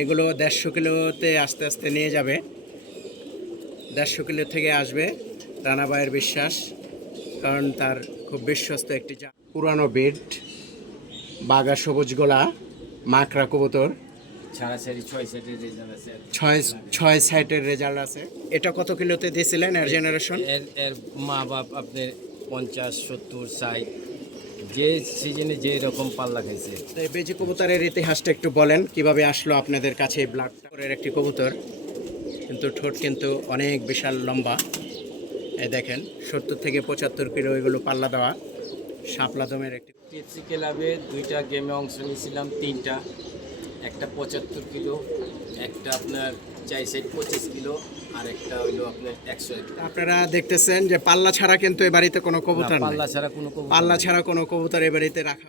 এগুলো দেড়শো কিলোতে আস্তে আস্তে নিয়ে যাবে। দেড়শো কিলো থেকে আসবে রানাবাইয়ের বিশ্বাস কারণ তার খুব বিশ্বস্ত একটি পুরানো বেড বাগা সবুজ গোলা মাকড়া কবুতর। ছয় সাইটের রেজাল্ট আছে। এটা কত কিলোতে দিয়েছিলেন এর জেনারেশন এর মা বাপ আপনার পঞ্চাশ সত্তর ষাট। যে সিজনে যে রকম পাল্লা খাইছে। এই বেজি কবুতরের ইতিহাসটা একটু বলেন কীভাবে আসলো আপনাদের কাছে এই ব্লাড টাইপের একটি কবুতর? কিন্তু ঠোঁট কিন্তু অনেক বিশাল লম্বা। এই দেখেন সত্তর থেকে পঁচাত্তর কিলো এগুলো পাল্লা দেওয়া। শাপলা দমের একটি টিএফসি ক্লাবে দুইটা গেমে অংশ নিয়েছিলাম তিনটা। একটা পঁচাত্তর কিলো একটা আপনার চাই সাইড পঁচিশ কিলো আর একটা হইল আপনার একশো এক আপনারা দেখতেছেন যে পাল্লা ছাড়া কিন্তু এ বাড়িতে কোনো কবুতর পাল্লা ছাড়া কোনো কবুতর পাল্লা ছাড়া কোনো কবুতর এ বাড়িতে রাখা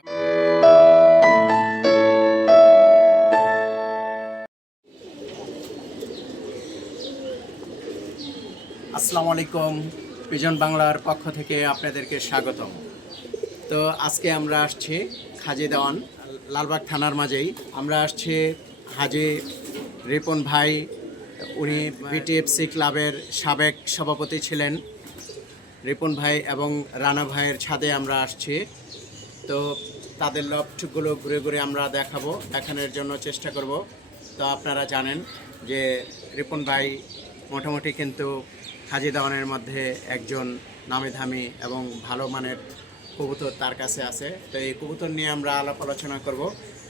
আসসালামু আলাইকুম পিজন বাংলার পক্ষ থেকে আপনাদেরকে স্বাগতম। তো আজকে আমরা আসছি খাজি দেওয়ান লালবাগ থানার মাঝেই। আমরা আসছি হাজি রিপন ভাই উনি বিটিএফসি ক্লাবের সাবেক সভাপতি ছিলেন রিপন ভাই এবং রানা ভাইয়ের ছাদে আমরা আসছি। তো তাদের লফটগুলো ঘুরে ঘুরে আমরা দেখাবো, দেখানোর জন্য চেষ্টা করব। তো আপনারা জানেন যে রিপন ভাই মোটামুটি কিন্তু হাজি দাওয়ানের মধ্যে একজন নামি ধামি এবং ভালো মানের কবুতর তার কাছে আছে। তো এই কবুতর নিয়ে আমরা আলাপ আলোচনা করব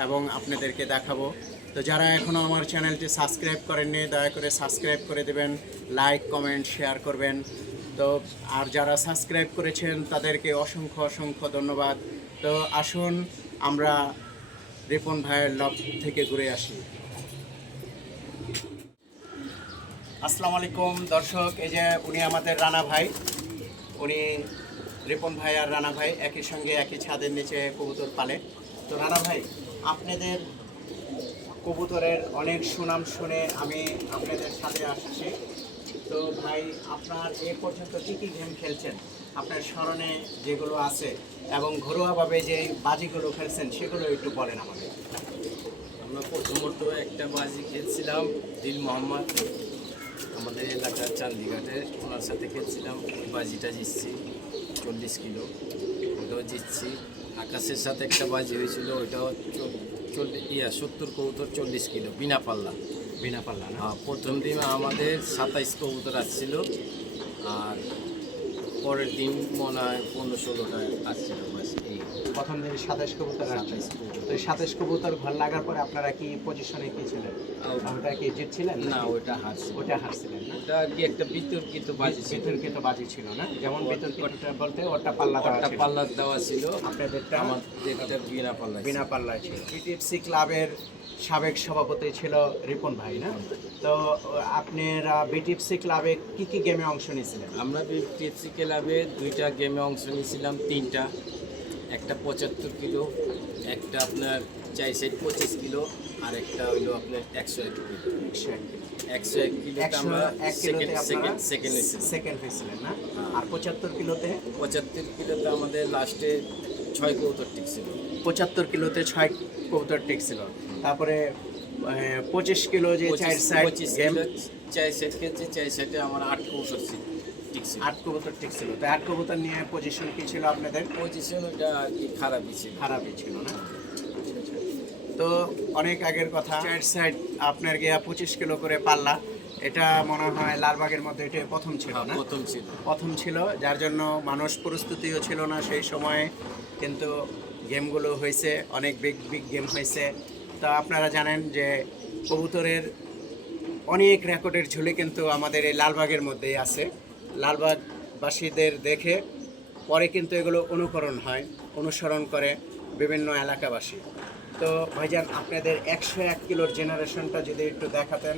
এবং আপনাদেরকে দেখাবো তো যারা এখনও আমার চ্যানেলটি সাবস্ক্রাইব করেননি, দয়া করে সাবস্ক্রাইব করে দেবেন, লাইক, কমেন্ট, শেয়ার করবেন। তো আর যারা সাবস্ক্রাইব করেছেন, তাদেরকে অসংখ্য অসংখ্য ধন্যবাদ। তো আসুন, আমরা রিপন ভাইয়ের লব থেকে ঘুরে আসি। আসসালামু আলাইকুম, দর্শক, এই যে উনি আমাদের রানা ভাই। উনি রিপন ভাই আর রানা ভাই একই সঙ্গে একই ছাদের নিচে কবুতর পালে। তো রানা ভাই, আপনাদের কবুতরের অনেক সুনাম শুনে আমি আপনাদের সাথে আসছি। তো ভাই, আপনার এ পর্যন্ত কী কী গেম খেলছেন? আপনার স্মরণে যেগুলো আছে এবং ঘরোয়াভাবে যে বাজিগুলো খেলছেন, সেগুলো একটু বলেন আমাকে। আমরা প্রথমত একটা বাজি খেলছিলাম দিল মোহাম্মদ। আমাদের এলাকার চান্দিঘাটে ওনার সাথে খেলছিলাম। ওই বাজিটা জিতছি, চল্লিশ কিলো। ওটাও জিতছি। আকাশের সাথে একটা বাজি হয়েছিল, ওইটাও চল্লিশ ইয়া সত্তর কবুতর চল্লিশ কিলো বিনা পাল্লা। বিনা পাল্লা হ্যাঁ, প্রথম দিন আমাদের সাতাইশ কবুতর আসছিল আর পরের দিন মনে হয় পনেরো ষোলোটা আসছিল। প্রথম দিন সাতাশ কবুতর আসছে। তো এই সাতাশ কবুতর ঘর লাগার পরে আপনারা কি পজিশনে কি ছিলেন? ওটা কি জিতছিলেন না ওইটা হারছিল ওটা হারছিলেন ওটা কি একটা বিতর্কিত বাজি বিতর্কিত বাজি ছিল না? যেমন বিতর্কিত বলতে ওটা পাল্লা ছিল। পাল্লা দেওয়া ছিল। আপনাদেরটা আমাদেরটা বিনা পাল্লা বিনা পাল্লায় ছিল। বিটিএফসি ক্লাবের সাবেক সভাপতি ছিল রিপন ভাই না? তো আপনারা বিটিএফসি ক্লাবে কি কি গেমে অংশ নিয়েছিলেন? আমরা টিএফসি ক্লাবে দুইটা গেমে অংশ নিয়েছিলাম তিনটা। একটা পঁচাত্তর কিলো একটা আপনার চাই সাইড পঁচিশ কিলো আর একটা হইল আপনার একশো এক কিলো। একশো এক কিলো। আমরা সেকেন্ড সেকেন্ড সেকেন্ড সেকেন্ড হয়েছিলেন না? আর পঁচাত্তর কিলোতে? পঁচাত্তর কিলোতে আমাদের লাস্টে ছয় কৌতর টিক ছিল। পঁচাত্তর কিলোতে ছয় কবুতর টিক ছিল। তারপরে পঁচিশ কিলো যে চার সাইড পঁচিশ কিলো চাই সেট খেলছি চাই সেটে আমার আট কৌতর টিক ছিল। আট কবুতর টিক ছিল। তো আট কবুতর নিয়ে পজিশন কি ছিল আপনাদের? পজিশন ওটা আর কি খারাপই ছিল। খারাপই ছিল না? তো অনেক আগের কথা। চার সাইড আপনার গিয়া পঁচিশ কিলো করে পাল্লা। এটা মনে হয় লালবাগের মধ্যে এটা প্রথম ছিল হ্যাঁ, না? প্রথম ছিল। প্রথম ছিল যার জন্য মানুষ প্রস্তুতিও ছিল না সেই সময়ে। কিন্তু গেমগুলো হয়েছে অনেক বিগ বিগ গেম হয়েছে। তো আপনারা জানেন যে কবুতরের অনেক রেকর্ডের ঝুলি কিন্তু আমাদের এই লালবাগের মধ্যেই আছে। লালবাগবাসীদের দেখে পরে কিন্তু এগুলো অনুকরণ হয় অনুসরণ করে বিভিন্ন এলাকাবাসী। তো ভাইজান আপনাদের একশো এক কিলোর জেনারেশনটা যদি একটু দেখাতেন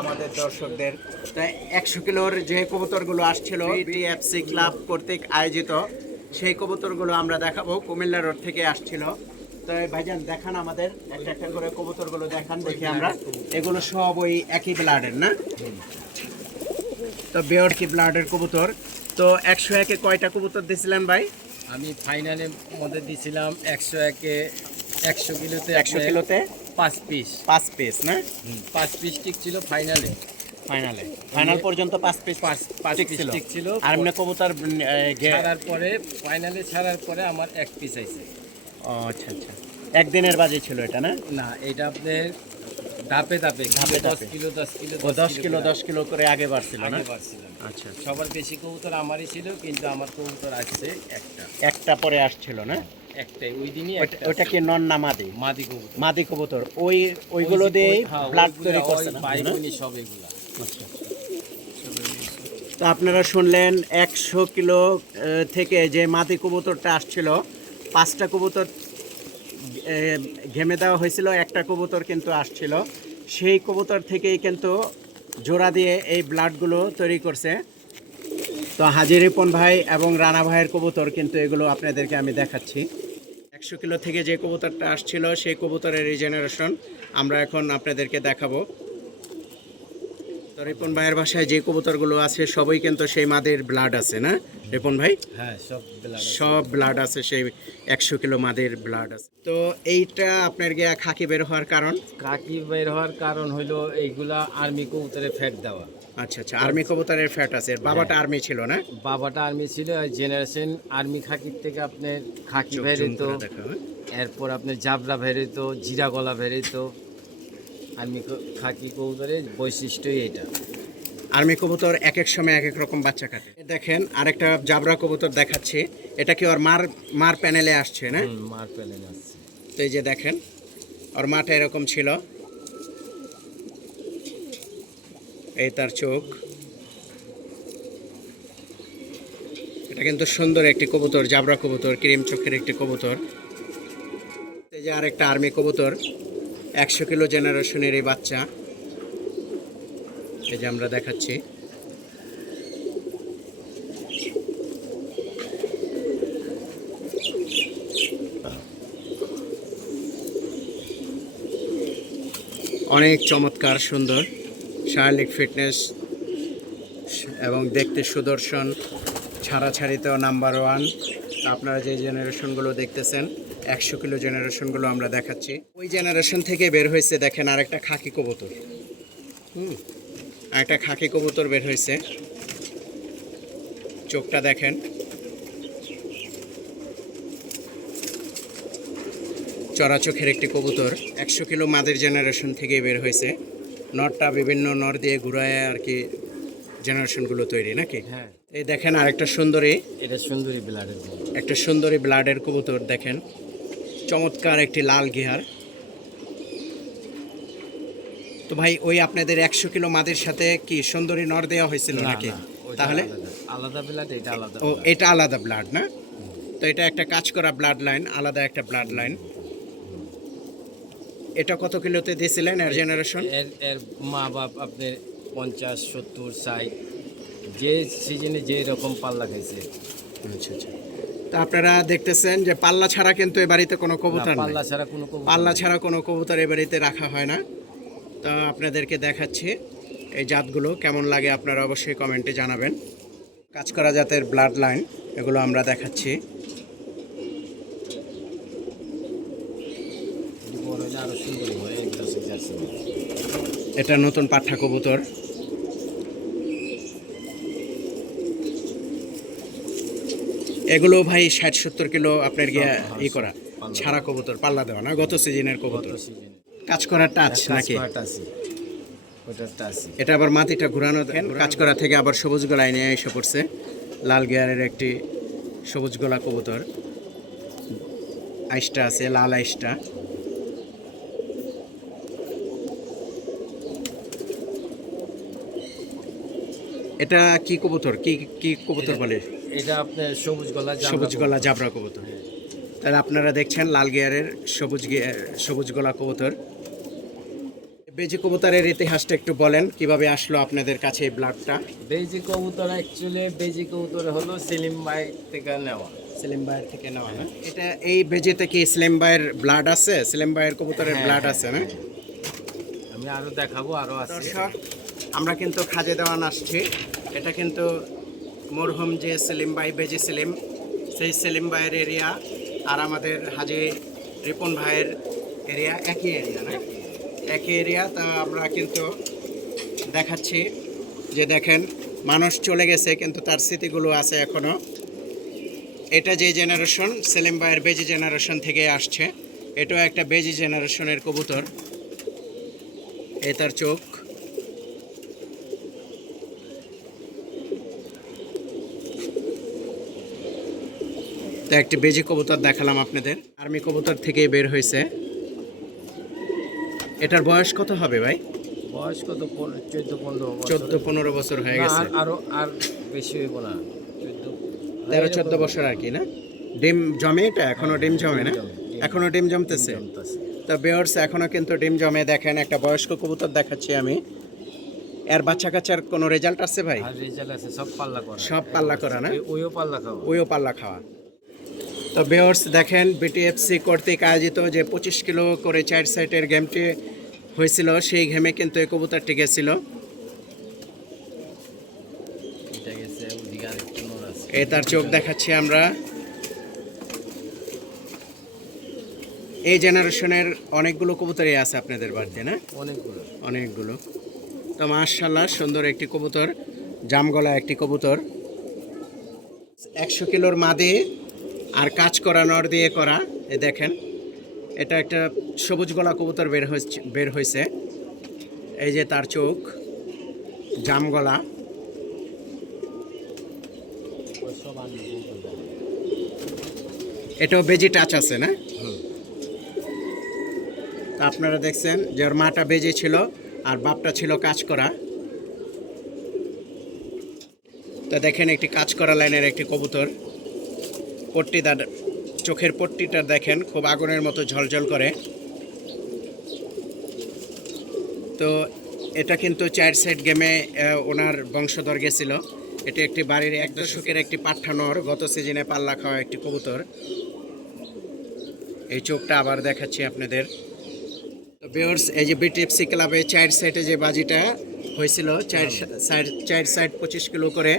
আমাদের দর্শকদের। তাই একশো কিলোর যে কবুতরগুলো আসছিল বিএফসি ক্লাব কর্তৃক আয়োজিত সেই কবুতরগুলো আমরা দেখাবো কুমিল্লা রোড থেকে আসছিল। তো ভাইজান দেখান আমাদের একটা একটা করে কবুতরগুলো দেখান দেখি আমরা। এগুলো সব ওই একই ব্লাডের না? তো বেয়র কি ব্লাডের কবুতর। তো একশো একে কয়টা কবুতর দিয়েছিলেন ভাই? আমি ফাইনালের মধ্যে দিয়েছিলাম একশো একে একশো কিলোতে একশো কিলোতে? পাঁচ পিস। পাঁচ পিস না? পাঁচ পিস ঠিক ছিল ফাইনালে। ফাইনালে। ফাইনাল পর্যন্ত পাঁচ পিস পাঁচ পাঁচ পিস ছিল। ঠিক ছিল। আর এমনি কবুতর ছাড়ার পরে ফাইনালে ছাড়ার পরে আমার এক পিস আইছে। ও আচ্ছা আচ্ছা। একদিনের বাজে ছিল এটা না? না এটা আপনার ধাপে ধাপে ধাপে দশ ধাপে। কিলো দশ কিলো ও দশ কিলো দশ। কিলো করে আগে বাড়ছিল না? আচ্ছা আচ্ছা। সবার বেশি কবুতর আমারই ছিল কিন্তু আমার কবুতর আসছে একটা। একটা পরে আসছিল না? একটাই ওই দিনই ওটা- কি নন না মাদি? মাদি কবুতর। মাদি কবুতর। ওই ওইগুলো ওই যে- দিয়েই হ্যাঁ, ব্লাড তৈরি করছে না ভাই না? সব এগুলা। আচ্ছা, আচ্ছা। তো আপনারা শুনলেন একশো কিলো থেকে যে মাদি কবুতরটা আসছিল পাঁচটা কবুতর ঘেমে দেওয়া হয়েছিল, একটা কবুতর কিন্তু আসছিল। সেই কবুতর থেকেই কিন্তু জোড়া দিয়ে এই ব্লাডগুলো তৈরি করছে। তো হাজির রিপন ভাই এবং রানা ভাইয়ের কবুতর কিন্তু এগুলো আপনাদেরকে আমি দেখাচ্ছি। একশো কিলো থেকে যে কবুতরটা আসছিল, সেই কবুতরের রিজেনারেশন আমরা এখন আপনাদেরকে দেখাবো। তো রিপন ভাইয়ের বাসায় যে কবুতরগুলো আছে, সবই কিন্তু সেই মাদের ব্লাড আছে, না? রিপন ভাই? হ্যাঁ সব বেলা সব ব্লাড আছে সেই একশো কিলো মাদের ব্লাড আছে। তো এইটা আপনার গিয়া খাকি বের হওয়ার কারণ? খাকি বের হওয়ার কারণ হইল এইগুলা আর্মি কবুতরে ফ্যাট দেওয়া। আচ্ছা আচ্ছা আর্মি কবুতরের ফ্যাট আছে। বাবাটা আর্মি ছিল না? বাবাটা আর্মি ছিল জেনারেশন আর্মি খাকির থেকে আপনার খাকি বেরিত হ্যাঁ? এরপর আপনার জাবরা বেরিত জিরা গলা বেরিত আর্মি ক- খাকি কবুতরের বৈশিষ্ট্যই এটা আর্মি কবুতর এক এক সময় এক এক রকম বাচ্চা কাটে। দেখেন আরেকটা জাবরা কবুতর দেখাচ্ছি। এটা কি ওর মার মার প্যানেলে আসছে না? মার প্যানেলে আসছে। তো এই যে দেখেন ওর মাটা এরকম ছিল। এই তার চোখ। এটা কিন্তু সুন্দর একটি কবুতর জাবরা কবুতর ক্রিম চোখের একটি কবুতর। এই যে আরেকটা আর্মি কবুতর একশো কিলো জেনারেশনের এই বাচ্চা। এই যে আমরা দেখাচ্ছি। অনেক চমৎকার, সুন্দর। শারীরিক ফিটনেস এবং দেখতে সুদর্শন ছাড়াছাড়িতেও নাম্বার ওয়ান। আপনারা যে জেনারেশনগুলো দেখতেছেন, একশো কিলো জেনারেশনগুলো আমরা দেখাচ্ছি। ওই জেনারেশন থেকে বের হয়েছে, দেখেন আরেকটা খাকি কবুতর। হুম। আরেকটা খাকি কবুতর বের হয়েছে। চোখটা দেখেন। চড়া চোখের একটি কবুতর। একশো কিলো মাদের জেনারেশন থেকে বের হয়েছে। নরটা বিভিন্ন নর দিয়ে ঘুরায় আর কি জেনারেশনগুলো তৈরি নাকি? হ্যাঁ। এই দেখেন আরেকটা সুন্দরী। এটা সুন্দরী ব্লাডের একটা সুন্দরী ব্লাডের কবুতর দেখেন। চমৎকার একটি লাল গিহার। তো ভাই ওই আপনাদের একশো কিলো মাদের সাথে কি সুন্দরী নর দেওয়া হয়েছিল নাকি? তাহলে? আলাদা। ব্লাড এটা আলাদা ও এটা আলাদা ব্লাড না? তো এটা একটা কাজ করা ব্লাড লাইন আলাদা একটা ব্লাড লাইন। এটা কত কিলোতে দিয়েছিলেন এর জেনারেশন এর এর মা বাপ আপনার পঞ্চাশ সত্তর ষাট যে সিজনে যে রকম পাল্লা খাইছে। আচ্ছা আচ্ছা। তো আপনারা দেখতেছেন যে পাল্লা ছাড়া কিন্তু এ বাড়িতে কোনো কবুতর পাল্লা ছাড়া কোনো পাল্লা ছাড়া কোনো কবুতর এ বাড়িতে রাখা হয় না। তো আপনাদেরকে দেখাচ্ছি এই জাতগুলো। কেমন লাগে আপনারা অবশ্যই কমেন্টে জানাবেন। কাজ করা জাতের ব্লাড লাইন এগুলো আমরা দেখাচ্ছি। হয় এটা নতুন পাঠা কবুতর এগুলো ভাই ষাট সত্তর কিলো আপনার গিয়ে হ্যাঁ, ই করা ছাড়া কবুতর পাল্লা দেওয়া না গত সিজনের কবুতর। কাজ করা টাচ নাকি? ওটারটা আছে এটা আবার মাটিটা ঘোরানো কাজ করা থেকে আবার সবুজ গলায় নিয়ে এসে পড়ছে। লাল গিয়ারের একটি সবুজ গলা কবুতর। আইসটা আছে লাল আইসটা। এটা কি কবুতর? কি কি কবুতর বলে? এটা আপনার সবুজ গলা সবুজ গলা জাবরা কবুতর। তাহলে আপনারা দেখছেন লাল গিয়ারের সবুজ গিয়ার সবুজ গলা কবুতর। বেজি কবুতরের ইতিহাসটা একটু বলেন কীভাবে আসলো আপনাদের কাছে এই ব্লাডটা বেজি কবুতর অ্যাকচুয়ালি বেজি কবুতর হলো সেলিম ভাই থেকে নেওয়া। সেলিম ভাইয়ের থেকে নেওয়া না? এটা এই বেজেতে কি সেলিম ভাইয়ের ব্লাড আছে? সেলিম ভাইয়ের কবুতরের হ্যাঁ, ব্লাড হ্যাঁ, আছে না? আমি আরও দেখাবো আরও আছে। আমরা কিন্তু খাজে দেওয়ান আসছি। এটা কিন্তু মরহুম যে সেলিম ভাই বেজি সেলিম সেই সেলিম ভাইয়ের এরিয়া আর আমাদের হাজি রিপন ভাইয়ের এরিয়া একই এরিয়া না? একই এরিয়া তা আমরা কিন্তু দেখাচ্ছি যে দেখেন, মানুষ চলে গেছে, কিন্তু তার স্মৃতিগুলো আছে এখনও এটা যে জেনারেশন সেলিম ভাইয়ের বেজি জেনারেশন থেকে আসছে। এটাও একটা বেজি জেনারেশনের কবুতর। এ তার চোখ। তো একটি বেজি কবুতর দেখালাম আপনাদের। আর্মি কবুতর থেকে বের হয়েছে। এটার বয়স কত হবে ভাই? বয়স কত? চোদ্দ পনেরো চোদ্দ পনেরো বছর হয়ে গেছে। আরও আর বেশি হইব না। চোদ্দ তেরো চোদ্দ বছর আর কি না? ডিম জমে এটা? এখনও ডিম জমে না? এখনও ডিম জমতেছে। তো বেয়ার্স এখনও কিন্তু ডিম জমে দেখেন একটা বয়স্ক কবুতর দেখাচ্ছি আমি। এর বাচ্চা কাচ্চার কোনো রেজাল্ট আছে ভাই? রেজাল্ট আছে সব পাল্লা করা। সব পাল্লা করা না? ওই- ওইও পাল্লা খাওয়া। ওইও পাল্লা খাওয়া। তো বেয়ার্স দেখেন বিটিএফসি কর্তৃক আয়োজিত যে পঁচিশ কিলো করে চার সাইটের গেমটি হয়েছিল সেই গেমে কিন্তু এই কবুতরটি গেছিল। এই তার চোখ দেখাচ্ছি আমরা। এই জেনারেশনের অনেকগুলো কবুতরই আছে আপনাদের বাড়িতে না? অনেকগুলো। অনেকগুলো। তো মার্শাল্লাহ সুন্দর একটি কবুতর জামগলা একটি কবুতর। একশো কিলোর মাদে আর কাজ করা নর দিয়ে করা, এ দেখেন, এটা একটা সবুজ গলা কবুতর বের হয়েছে বের হয়েছে। এই যে তার চোখ, জাম গলা। এটাও বেজি টাচ আছে না? তা আপনারা দেখছেন যে ওর মাটা বেজে ছিল আর বাপটা ছিল কাজ করা। তা দেখেন একটি কাজ করা লাইনের একটি কবুতর। পট্টিদার চোখের পট্টিটা দেখেন, খুব আগুনের মতো ঝলঝল করে। তো এটা কিন্তু চার সাইড গেমে ওনার বংশধর গেছিল। এটি একটি বাড়ির এক দশকের একটি পাঠানোর গত সিজনে পাল্লা খাওয়া একটি কবুতর। এই চোখটা আবার দেখাচ্ছি আপনাদের। তো এই যে বিটিএফসি ক্লাবে চার সাইডে যে বাজিটা হয়েছিল চার সাইড চার সাইড পঁচিশ কিলো করে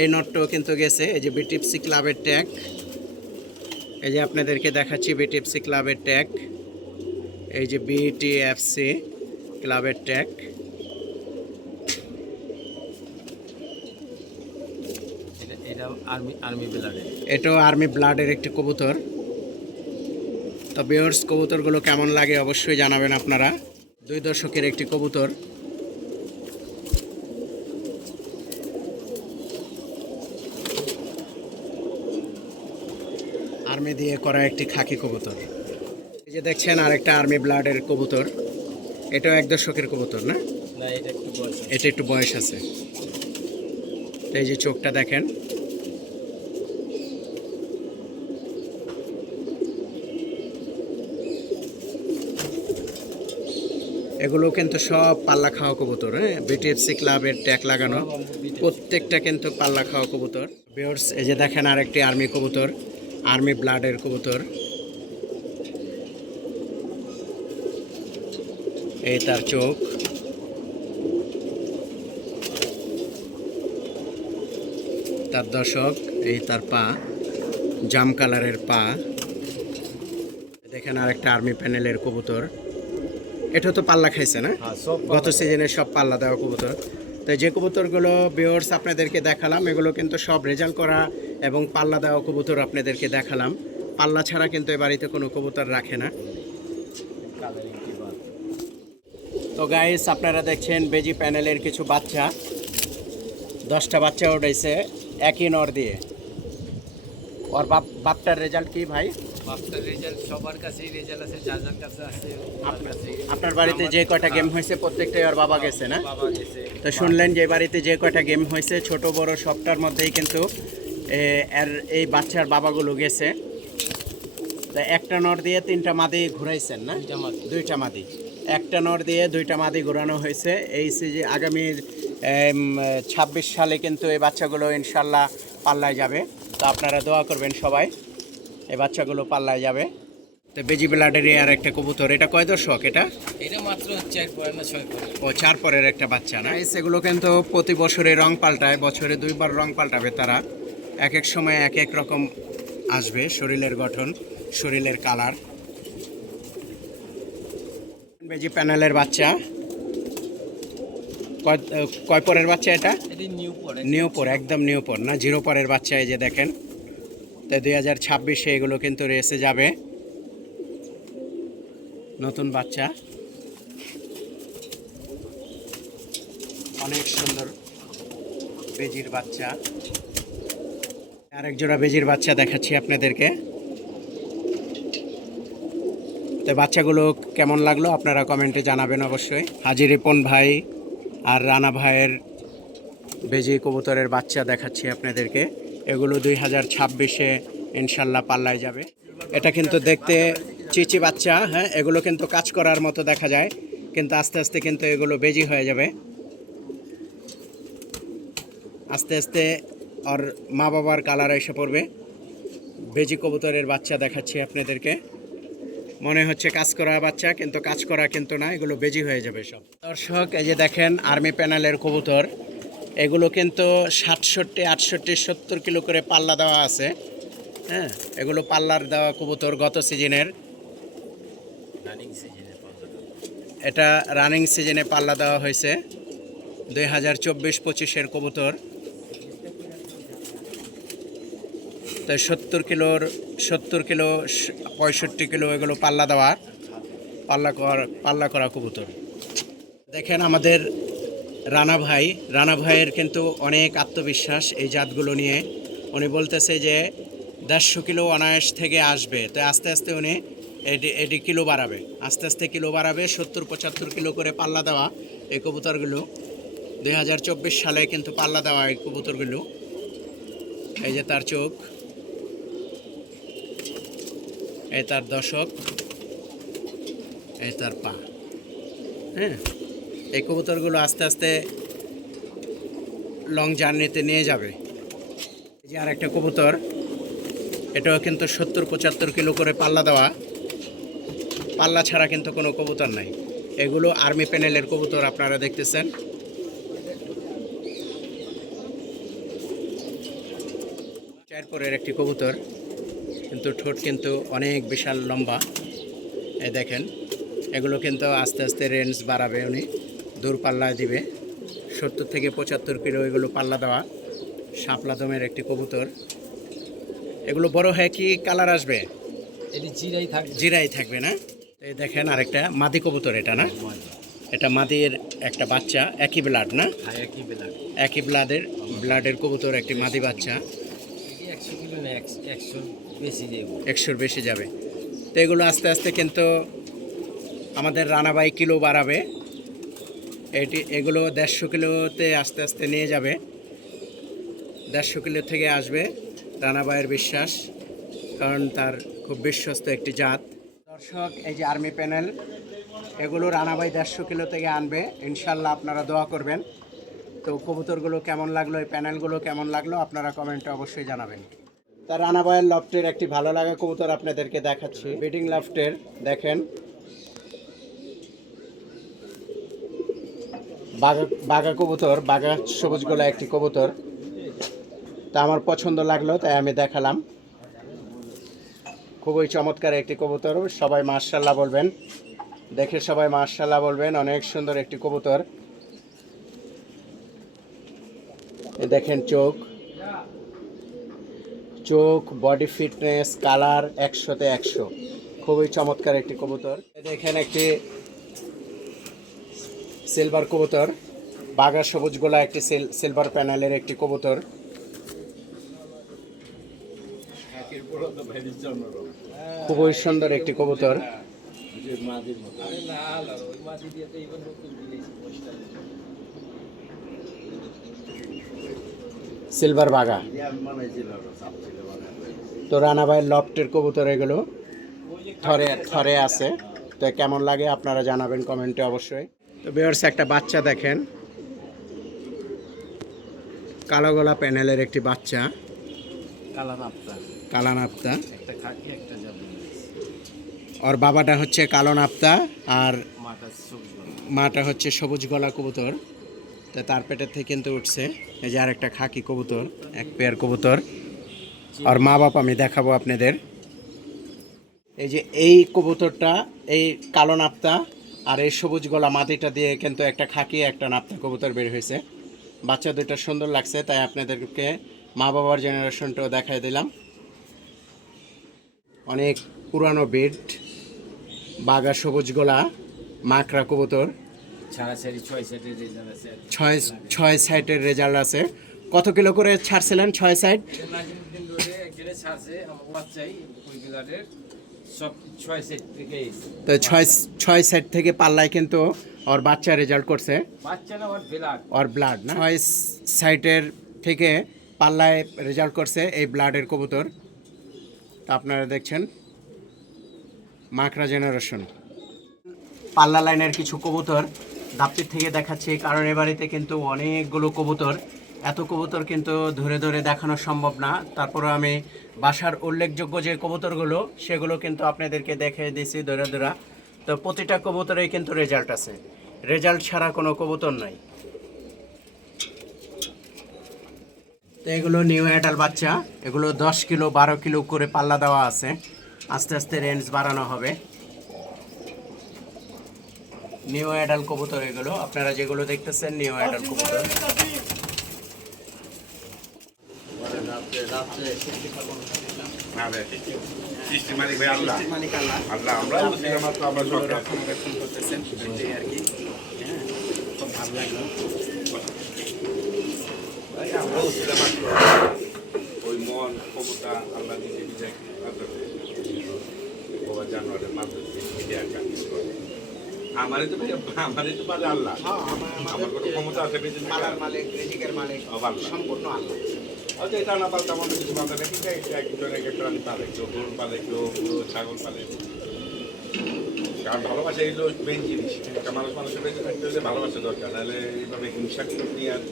এই নটটাও কিন্তু গেছে এই যে বিটিএফসি ক্লাবের ট্যাগ এই যে আপনাদেরকে দেখাচ্ছি বিটিএফসি ক্লাবের ট্যাগ এই যে বিটিএফসি ক্লাবের ট্যাগ এটাও আর্মি ব্লাডের একটি কবুতর। তো বিয়ার্স কবুতরগুলো কেমন লাগে অবশ্যই জানাবেন আপনারা। দুই দশকের একটি কবুতর। আর্মি দিয়ে করা একটি খাকি কবুতর। এই যে দেখছেন আরেকটা আর্মি ব্লাডের কবুতর। এটাও এক দশকের কবুতর না? এটা একটু বয়স আছে। এই যে চোখটা দেখেন। এগুলো কিন্তু সব পাল্লা খাওয়া কবুতর হ্যাঁ? বিটিএফসি ক্লাবের ট্যাগ লাগানো। প্রত্যেকটা কিন্তু পাল্লা খাওয়া কবুতর। বিয়ার্স এই যে দেখেন আরেকটি আর্মি কবুতর। আর্মি ব্লাডের কবুতর। এই তার চোখ। তার দশক এই তার পা। জাম কালারের পা। দেখেন আরেকটা আর্মি প্যানেলের কবুতর। এটা তো পাল্লা খাইছে না? হ্যাঁ গত সিজনে সব পাল্লা দেওয়া কবুতর। তো যে কবুতরগুলো বিওর্স আপনাদেরকে দেখালাম এগুলো কিন্তু সব রেজাল্ট করা এবং পাল্লা দেওয়া কবুতর আপনাদেরকে দেখালাম। পাল্লা ছাড়া কিন্তু এ বাড়িতে কোনো কবুতর রাখে না। তো গাইস আপনারা দেখছেন বেজি প্যানেলের কিছু বাচ্চা। দশটা বাচ্চা উঠেছে একই নর দিয়ে। ওর বাপ বাপটার রেজাল্ট কি ভাই? বাপটার রেজাল্ট সবার কাছেই রেজাল্ট আছে যার যার কাছে আছে আপনার বাড়িতে যে কয়টা গেম হয়েছে প্রত্যেকটাই ওর বাবা গেছে না? বাবা গেছে। তো শুনলেন যে বাড়িতে যে কয়টা গেম হয়েছে ছোট বড় সবটার মধ্যেই কিন্তু এর এই বাচ্চার বাবাগুলো গেছে। তা একটা নর দিয়ে তিনটা মাদি ঘুরাইছেন না? দুইটা মাদি। একটা নর দিয়ে দুইটা মাদি ঘোরানো হয়েছে। এই সিজি আগামী ছাব্বিশ সালে কিন্তু এই বাচ্চাগুলো ইনশাল্লাহ পাল্লায় যাবে। তো আপনারা দোয়া করবেন সবাই এই বাচ্চাগুলো পাল্লায় যাবে। তো বেজি ব্লাডেরই আর একটা কবুতর এটা কয় দর্শক এটা? এটা মাত্র চার পরে না ছয় পরে ও চার পরের একটা বাচ্চা না? এই সেগুলো কিন্তু প্রতি বছরে রং পাল্টায় বছরে দুইবার রং পাল্টাবে তারা। এক এক সময় এক এক রকম আসবে শরীরের গঠন শরীরের কালার বেজি প্যানেলের বাচ্চা। কয় পরের বাচ্চা এটা? নিউ পরে একদম নিউপোর না জিরো পরের বাচ্চা এই যে দেখেন। তো দুই হাজার ছাব্বিশে এগুলো কিন্তু রেসে যাবে। নতুন বাচ্চা। অনেক সুন্দর বেজির বাচ্চা। আরেক জোড়া বেজির বাচ্চা দেখাচ্ছি আপনাদেরকে। তো বাচ্চাগুলো কেমন লাগল আপনারা কমেন্টে জানাবেন অবশ্যই। হাজি রিপন ভাই আর রানা ভাইয়ের বেজি কবুতরের বাচ্চা দেখাচ্ছি আপনাদেরকে। এগুলো দুই হাজার ছাব্বিশে ইনশাল্লাহ পাল্লায় যাবে। এটা কিন্তু দেখতে চিচি বাচ্চা হ্যাঁ এগুলো কিন্তু কাজ করার মতো দেখা যায়। কিন্তু আস্তে আস্তে কিন্তু এগুলো বেজি হয়ে যাবে। আস্তে আস্তে ওর মা বাবার কালার এসে পড়বে। বেজি কবুতরের বাচ্চা দেখাচ্ছি আপনাদেরকে। মনে হচ্ছে কাজ করা বাচ্চা কিন্তু কাজ করা কিন্তু না এগুলো বেজি হয়ে যাবে সব। দর্শক এই যে দেখেন আর্মি প্যানেলের কবুতর এগুলো কিন্তু সাতষট্টি আটষট্টি সত্তর কিলো করে পাল্লা দেওয়া আছে। হ্যাঁ এগুলো পাল্লার দেওয়া কবুতর গত সিজনের। এটা রানিং সিজনে পাল্লা দেওয়া হয়েছে। দুই হাজার চব্বিশ পঁচিশের কবুতর। তো সত্তর কিলোর, সত্তর কিলো, পঁয়ষট্টি কিলো এগুলো পাল্লা দেওয়া। পাল্লা করা পাল্লা করা কবুতর। দেখেন আমাদের রানা ভাই, রানা ভাইয়ের কিন্তু অনেক আত্মবিশ্বাস এই জাতগুলো নিয়ে। উনি বলতেছে যে দেড়শো কিলো অনায়াস থেকে আসবে। তো আস্তে আস্তে উনি এটি এটি কিলো বাড়াবে। আস্তে আস্তে কিলো বাড়াবে, সত্তর, পঁচাত্তর কিলো করে পাল্লা দেওয়া এই কবুতরগুলো। দুই হাজার চব্বিশ সালে কিন্তু পাল্লা দেওয়া এই কবুতরগুলো। এই যে তার চোখ। এই তার দশক এই তার পা। হ্যাঁ? এই কবুতরগুলো আস্তে আস্তে লং জার্নিতে নিয়ে যাবে। যে আর একটা কবুতর, এটাও কিন্তু সত্তর পঁচাত্তর কিলো করে পাল্লা দেওয়া। পাল্লা ছাড়া কিন্তু কোনো কবুতর নাই। এগুলো আর্মি প্যানেলের কবুতর আপনারা দেখতেছেন। চারপরের একটি কবুতর। কিন্তু ঠোঁট কিন্তু অনেক বিশাল লম্বা। এই দেখেন এগুলো কিন্তু আস্তে আস্তে রেঞ্জ বাড়াবে উনি। দূর পাল্লা দিবে। সত্তর থেকে পঁচাত্তর কিলো এগুলো পাল্লা দেওয়া। শাপলা দমের একটি কবুতর। এগুলো বড় হয় কি কালার আসবে? এটি জিরাই থাকবে। জিরাই থাকবে না? এই দেখেন আরেকটা মাদি কবুতর এটা না? এটা মাদির একটা বাচ্চা একই ব্লাড না? হায়া কি বেলা একই ব্লাডের ব্লাডের কবুতর একটি মাদি বাচ্চা। একশো কিলো না একশো একশোর বেশি যাবে। তো এগুলো আস্তে আস্তে কিন্তু আমাদের রানাবাই কিলো বাড়াবে। এটি, এগুলো দেড়শো কিলোতে আস্তে আস্তে নিয়ে যাবে। দেড়শো কিলো থেকে আসবে রানাবাইয়ের বিশ্বাস, কারণ তার খুব বিশ্বস্ত একটি জাত। দর্শক, এই যে আর্মি প্যানেল, এগুলো রানাবাই দেড়শো কিলো থেকে আনবে। ইনশাল্লাহ আপনারা দোয়া করবেন। তো কবুতরগুলো কেমন লাগল, এই প্যানেলগুলো কেমন লাগল, আপনারা কমেন্টে অবশ্যই জানাবেন। তার রানাবাইয়ের লফটের একটি ভালো লাগা কবুতর আপনাদেরকে দেখাচ্ছি। বিডিং লফটের দেখেন। বাঘা বাঘা কবুতর, বাঘা সবুজ গোলা একটি কবুতর। তা আমার পছন্দ লাগল, তাই আমি দেখালাম। খুবই চমৎকার একটি কবুতর, সবাই মার্শাল্লাহ বলবেন। দেখে সবাই মার্শাল্লাহ বলবেন, অনেক সুন্দর একটি কবুতর। দেখেন চোখ। চোখ বডি ফিটনেস কালার একশোতে একশো। খুবই চমৎকার একটি কবুতর। দেখেন একটি সিলভার কবুতর, বাঘা সবুজ গোলা একটি সিল- সিলভার প্যানেলের একটি কবুতর। খুবই সুন্দর একটি কবুতর। তো সিলভার বাঘা তো রানাবাইয়ের লফটের কবুতর এগুলো থরে থরে আছে। তো কেমন লাগে আপনারা জানাবেন কমেন্টে অবশ্যই। তো বেয়ার্স একটা বাচ্চা দেখেন। কালো গলা প্যানেলের একটি বাচ্চা। কালার আপনার কালা নাপ্তা একটা খাকি একটা যাবে ওর বাবাটা হচ্ছে কালো নাপ্তা আর মাটা হচ্ছে সবুজ গলা কবুতর। তো তার পেটের থেকে কিন্তু উঠছে। এই যে আরেকটা খাকি কবুতর, এক পেয়ার কবুতর। আর মা বাপ আমি দেখাবো আপনাদের। এই যে এই কবুতরটা, এই কালো নাপ্তা আর এই সবুজ গলা মাটিটা দিয়ে কিন্তু একটা খাকি, একটা নাপ্তা কবুতর বের হয়েছে। বাচ্চা দুইটা সুন্দর লাগছে, তাই আপনাদেরকে মা বাবার জেনারেশনটাও দেখাই দিলাম। অনেক পুরানো বেড বাগা সবুজ গলা, মাকড়া কবুতর। ছয় ছয় সাইটের রেজাল্ট আছে। কত কিলো করে ছাড়ছিলেন ছয় এসে তো ছয় ছয় সাইড থেকে পাল্লায় কিন্তু ওর বাচ্চা রেজাল্ট করছে। ওর ব্লাড না? ছয় সাইটের থেকে পাল্লায় রেজাল্ট করছে এই ব্লাডের কবুতর। তা আপনারা দেখছেন। মাকড়া জেনারেশন পাল্লা লাইনের কিছু কবুতর দাপ্তির থেকে দেখাচ্ছি, কারণ এ বাড়িতে কিন্তু অনেকগুলো কবুতর। এত কবুতর কিন্তু ধরে ধরে দেখানো সম্ভব না। তারপরে আমি বাসার উল্লেখযোগ্য যে কবুতরগুলো, সেগুলো কিন্তু আপনাদেরকে দেখে দিয়েছি ধরে ধরা। তো প্রতিটা কবুতরেই কিন্তু রেজাল্ট আছে। রেজাল্ট ছাড়া কোনো কবুতর নাই। তো এগুলো নিউ অ্যাডাল বাচ্চা। এগুলো দশ কিলো, বারো কিলো করে পাল্লা দেওয়া আছে। আস্তে আস্তে রেঞ্জ বাড়ানো হবে। নিউ অ্যাডাল কবুতর এগুলো। আপনারা যেগুলো দেখতেছেন নিউ অ্যাডাল কবুতর। ওই মন আল্লাহ বাবা মাধ্যমে আমারই তো ভাই আমারই তো পারে আল্লাহ। আমার কোনো ক্ষমতা আছে বেঁচে থাকার। মালিক রিজিকের মালিক সম্পূর্ণ আল্লাহ। হয়তো এটা না পারতাম অন্য কিছু পাল্টা নাকি একজন এক একটা পালে কেউ গরু পালে কেউ ছাগল পালে। কারণ ভালোবাসা এগুলো মেন জিনিস। একটা মানুষ মানুষের বেঁচে থাকতে হলে ভালোবাসা দরকার নাহলে এইভাবে হিংসা নিয়ে আর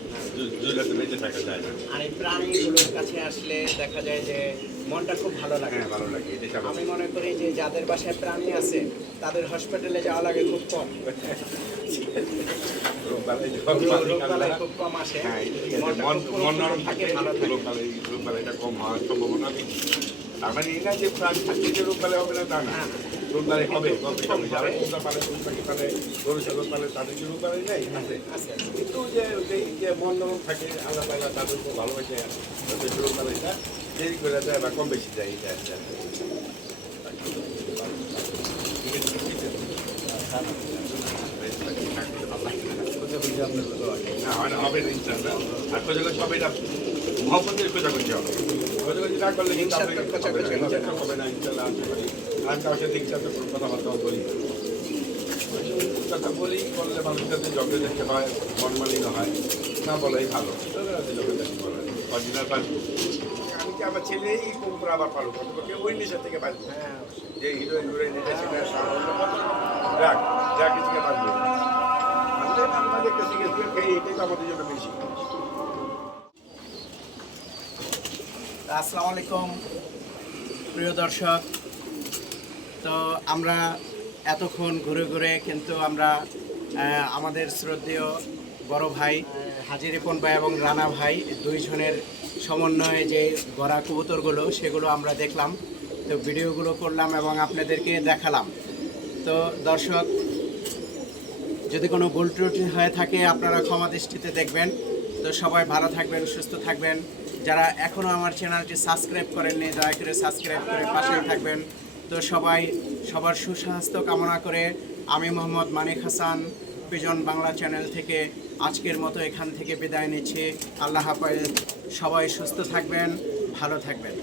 জুলাতে বেঁচে থাকা যায় না। আর এই প্রাণীগুলোর কাছে আসলে দেখা যায় যে মনটা খুব ভালো লাগে। হ্যাঁ ভালো লাগে এটা আমি মনে করি যে যাদের বাসায় প্রাণী আছে তাদের হসপিটালে যাওয়া লাগে খুব কম। রোগবালাই খুব কম আসে। হ্যাঁ মন নরম থাকে ভালো থাকে। রোগবালাই রোগবালাইটা কম হওয়ার সম্ভাবনা বেশি। তার মানে এই না যে প্রাণ থাকলে যে রোগবালাই হবে না তা না। রোগবালাই হবে যারা কুকুর পালে পাখি পালে গরু ছাগল পালে তাদের কি রোগবালাই নেই আছে আছে কিন্তু যে যে যে মন নরম থাকে আল্লাহ তাআলা তাদের উপর ভালোবাসে তাদের রোগবালাইটা দেরি করে দেয় বা কম বেশি যায় এটা না, হবে না, ইনশাআল্লাহ। আর হবে না, মহব্বতের খোঁজাখুঁজি হবে। খোঁজাখুঁজি না করলে কিন্তু হবে না, হবে করি। আমি কারোর সাথে হিংসাত্মক কোনো কথাবার্তাও বলি। কথা বলি, বললে মানুষের সাথে ঝগড়ে দেখতে হয় মন মালিন্য হয়, না বলাই ভালো। ঝগড়ে দেখতে বলে পারব আমি কি আবার ওই থেকে বেশি। আলাইকুম, প্রিয় দর্শক। তো আমরা এতক্ষণ ঘুরে ঘুরে কিন্তু আমরা আমাদের শ্রদ্ধেয় বড় ভাই হাজি রিপন ভাই এবং রানা ভাই, দুইজনের সমন্বয়ে যে গড়া কবুতরগুলো, সেগুলো আমরা দেখলাম। তো ভিডিওগুলো করলাম এবং আপনাদেরকে দেখালাম। তো দর্শক, যদি কোনো ভুল ত্রুটি হয়ে থাকে, আপনারা ক্ষমা দৃষ্টিতে দেখবেন। তো সবাই ভালো থাকবেন, সুস্থ থাকবেন। যারা এখনও আমার চ্যানেলটি সাবস্ক্রাইব করেননি, দয়া করে সাবস্ক্রাইব করে পাশে থাকবেন। তো সবাই সবার সুস্বাস্থ্য কামনা করে আমি মোহাম্মদ মানিক হাসান পিজন বাংলা চ্যানেল থেকে আজকের মতো এখান থেকে বিদায় নিচ্ছি। আল্লাহ হাফেজ। সবাই সুস্থ থাকবেন, ভালো থাকবেন।